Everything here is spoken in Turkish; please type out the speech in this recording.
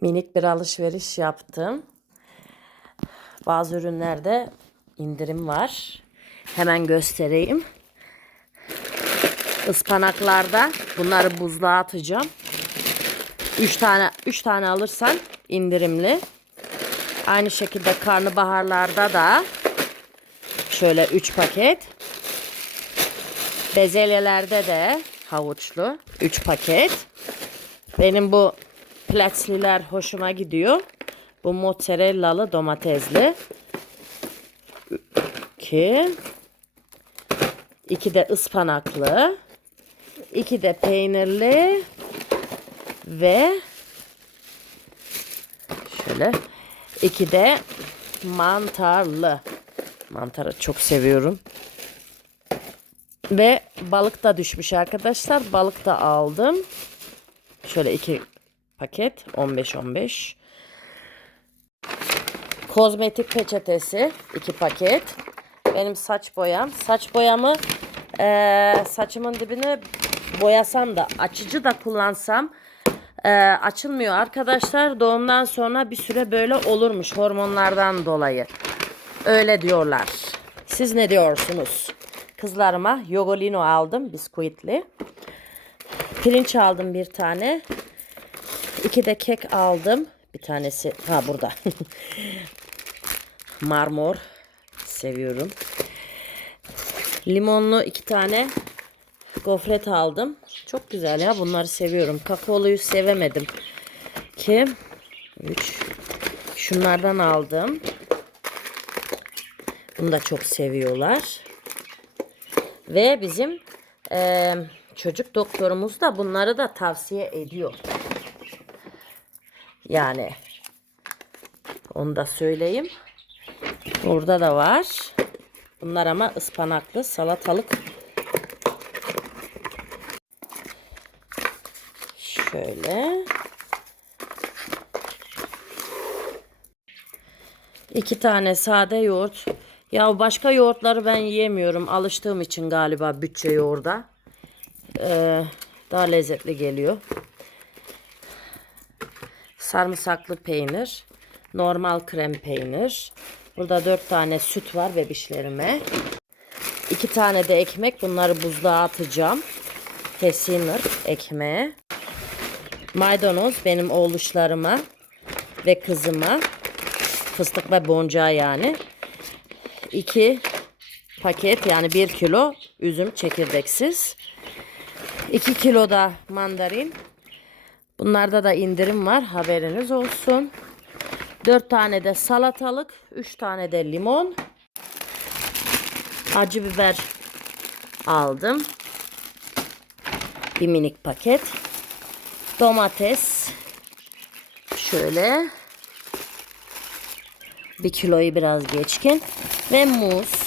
Minik bir alışveriş yaptım. Bazı ürünlerde indirim var. Hemen göstereyim. Ispanaklarda bunları buzluğa atacağım. 3 tane 3 tane alırsan indirimli. Aynı şekilde karnabaharlarda da şöyle 3 paket. Bezelyelerde de havuçlu 3 paket. Benim bu platsliler hoşuma gidiyor. Bu mozzarellalı domatesli. 2 2 de ıspanaklı. 2 de peynirli ve şöyle 2 de mantarlı. Mantarı çok seviyorum. Ve balık da düşmüş arkadaşlar. Balık da aldım. Şöyle iki paket 15-15. Kozmetik peçetesi iki paket. Benim saç boyam. Saç boyamı eee, saçımın dibine boyasam da açıcı da kullansam eee, açılmıyor arkadaşlar. Doğumdan sonra bir süre böyle olurmuş hormonlardan dolayı. Öyle diyorlar. Siz ne diyorsunuz? Kızlarıma yogolino aldım bisküvitli. Pirinç aldım bir tane. İki de kek aldım. Bir tanesi ha burada. Marmor seviyorum. Limonlu iki tane gofret aldım. Çok güzel ya bunları seviyorum. Kakaoluyu sevemedim. Ki 3 şunlardan aldım. Bunu da çok seviyorlar. Ve bizim eee, çocuk doktorumuz da bunları da tavsiye ediyor. Yani onu da söyleyeyim. Burada da var. Bunlar ama ıspanaklı salatalık. Şöyle. İki tane sade yoğurt. Ya başka yoğurtları ben yiyemiyorum. Alıştığım için galiba bütçe yoğurda. Ee, daha lezzetli geliyor. Sarımsaklı peynir. Normal krem peynir. Burada dört tane süt var bebişlerime. İki tane de ekmek. Bunları buzluğa atacağım. Tesiner ekmeğe. Maydanoz benim oğluşlarıma ve kızıma. Fıstık ve boncağı yani. 2 paket yani 1 kilo üzüm çekirdeksiz. 2 kilo da mandarin. Bunlarda da indirim var haberiniz olsun. 4 tane de salatalık, 3 tane de limon. Acı biber aldım. Bir minik paket. Domates. Şöyle. Bir kiloyu biraz geçkin. Ve muz.